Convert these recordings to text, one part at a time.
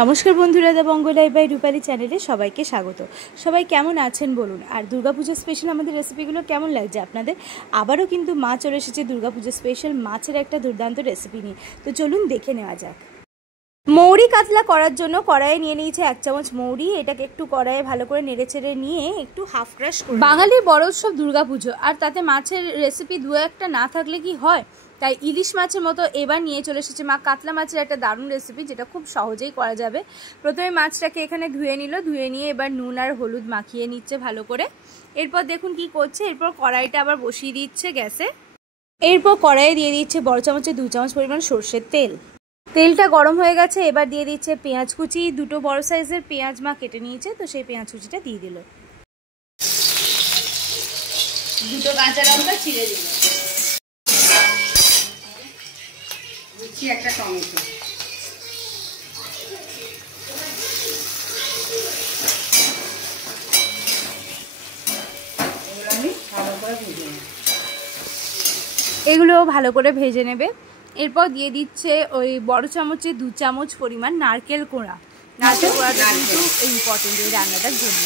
নমস্কার বন্ধুরা, the Banga live by রূপালী চ্যানেলে সবাইকে স্বাগত। সবাই কেমন আছেন বলুন, আর দুর্গাপুজো স্পেশাল আমাদের রেসিপিগুলো কেমন লাগছে আপনাদের? আবারও কিন্তু মা চলে এসেছে দুর্গাপুজো স্পেশাল মাছের একটা দুর্দান্ত রেসিপি নিয়ে। তো চলুন দেখে নেওয়া যাক। মৌরি কাতলা করার জন্য কড়াইয়ে নিয়ে নিয়েছে 1 চামচ মৌরি। এটাকে একটু কড়াইয়ে ভালো করে নেড়েচেড়ে নিয়ে একটু হাফ ক্রাশ করে। বাঙালির বড় উৎসব দুর্গাপুজো, আর তাতে মাছের রেসিপি দু একটা না থাকলে কি হয়? তাই ইলিশ মাছের মতো এবার নিয়ে চলে এসেছে মা কাতলা মাছের একটা দারুণ রেসিপি, যেটা খুব সহজেই করা যাবে। প্রথমে মাছটাকে এখানে ধুয়ে নিল, ধুয়ে নিয়ে এবার নুন আর হলুদ মাখিয়ে নিচ্ছে ভালো করে। এরপর দেখুন কি করছে, এরপর কড়াইটা আবার বসিয়ে দিচ্ছে গ্যাসে। এরপর কড়াইয়ে দিয়ে দিচ্ছে বড় চামচে 2 চামচ পরিমাণ সর্ষের তেল। তেলটা গরম হয়ে গেছে, এবার দিয়ে দিচ্ছে পেঁয়াজ কুচি। দুটো বড় সাইজের পেঁয়াজ মা কেটে নিয়েছে, তো সেই পেঁয়াজ কুচিটা দিয়ে দিল। দুটো কাঁচা লঙ্কা ছিঁড়ে দিল, একটা টমেটো। এগুলো ভালো করে ভেজে নেবে। এরপর দিয়ে দিচ্ছে ওই বড় চামচে 2 চামচ পরিমাণ নারকেল কোড়া। নারকেল কোড়াটা কিন্তু ইম্পর্টেন্ট এই রান্নাটার জন্য।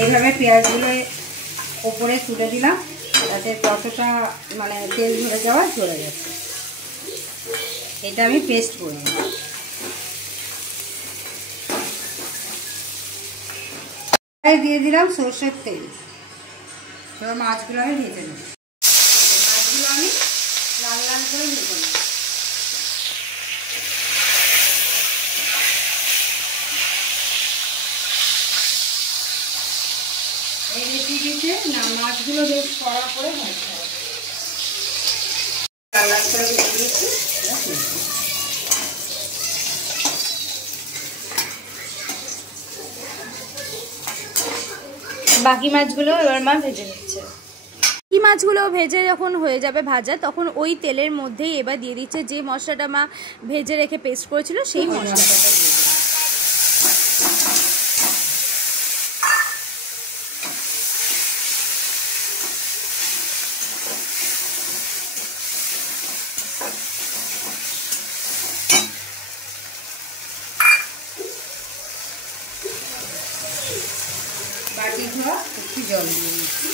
এইভাবে পেঁয়াজগুলো ওপরে তুলে দিলাম, তাতে কতটা মানে তেল ধরে যাওয়া চলে যাচ্ছে। এটা আমি পেস্ট করে দিয়ে দিলাম সর্ষের তেল। এবার মাছগুলো আমি ভেজে নেব। মাছগুলো আমি লাল লাল করে ভেজে নেব। এই রেসিপিতে না মাছগুলো বেশ কড়া করে ভাজতে হবে। লাল লাল করে ভেজে নিচ্ছি। বাকি মাছগুলো এবার মা ভেজে নিচ্ছে। বাকি মাছগুলো ভেজে যখন হয়ে যাবে ভাজা, তখন ওই তেলের মধ্যেই এবার দিয়ে দিচ্ছে যে মশলাটা মা ভেজে রেখে পেস্ট করেছিল সেই মশলাটা। বাটি ধোয়া একটু জল দিয়ে দিচ্ছি।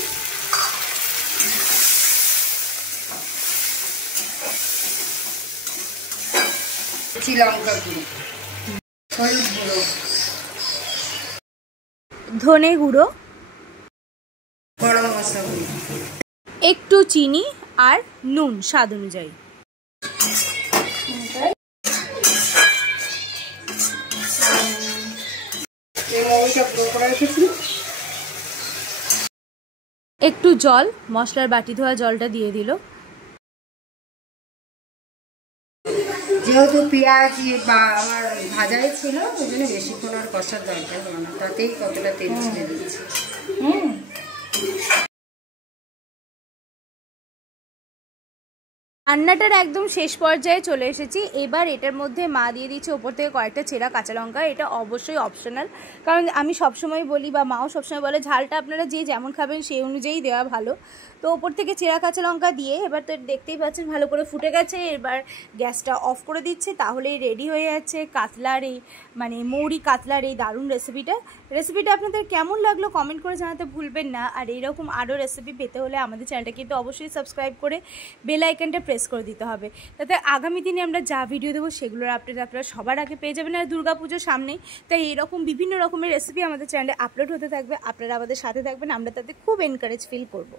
লঙ্কা গুঁড়ো, হলুদ গুঁড়ো, ধনে গুঁড়ো, গরম মশলা গুঁড়ো, একটু চিনি আর নুন স্বাদ অনুযায়ী। একটু জল, মশলার বাটি ধোয়া জলটা দিয়ে দিল। যেহেতু পেঁয়াজ বা আমার ভাজাই ছিল, ওই জন্য বেশিক্ষণ আর কষার দরকার হয় না, তাতেই কতটা তেল ছেড়ে দিচ্ছি। রান্নাটার একদম শেষ পর্যায়ে চলে এসেছি। এবার এটার মধ্যে মা দিয়ে দিচ্ছে ওপর থেকে কয়েকটা ছেঁড়া কাঁচা লঙ্কা। এটা অবশ্যই অপশনাল, কারণ আমি সবসময় বলি বা মাও সবসময় বলে ঝালটা আপনারা যে যেমন খাবেন সেই অনুযায়ী দেওয়া ভালো। তো ওপর থেকে ছেঁড়া কাঁচা লঙ্কা দিয়ে এবার তো দেখতেই পাচ্ছেন ভালো করে ফুটে গেছে। এবার গ্যাসটা অফ করে দিচ্ছে, তাহলেই রেডি হয়ে যাচ্ছে কাতলার এই মানে মৌরি কাতলার এই দারুণ রেসিপিটা আপনাদের কেমন লাগলো কমেন্ট করে জানাতে ভুলবেন না। আর এইরকম আরও রেসিপি পেতে হলে আমাদের চ্যানেলটা কিন্তু অবশ্যই সাবস্ক্রাইব করে বেল আইকনটা প্রেস করে দিতে হবে, তাতে আগামী দিনে আমরা যা ভিডিও দেবো সেগুলোর আপডেট আপনারা সবার আগে পেয়ে যাবেন। আর দুর্গাপুজোর সামনেই, তাই এরকম বিভিন্ন রকমের রেসিপি আমাদের চ্যানেলে আপলোড হতে থাকবে। আপনারা আমাদের সাথে থাকবেন, আমরা তাতে খুব এনকারেজ ফিল করব।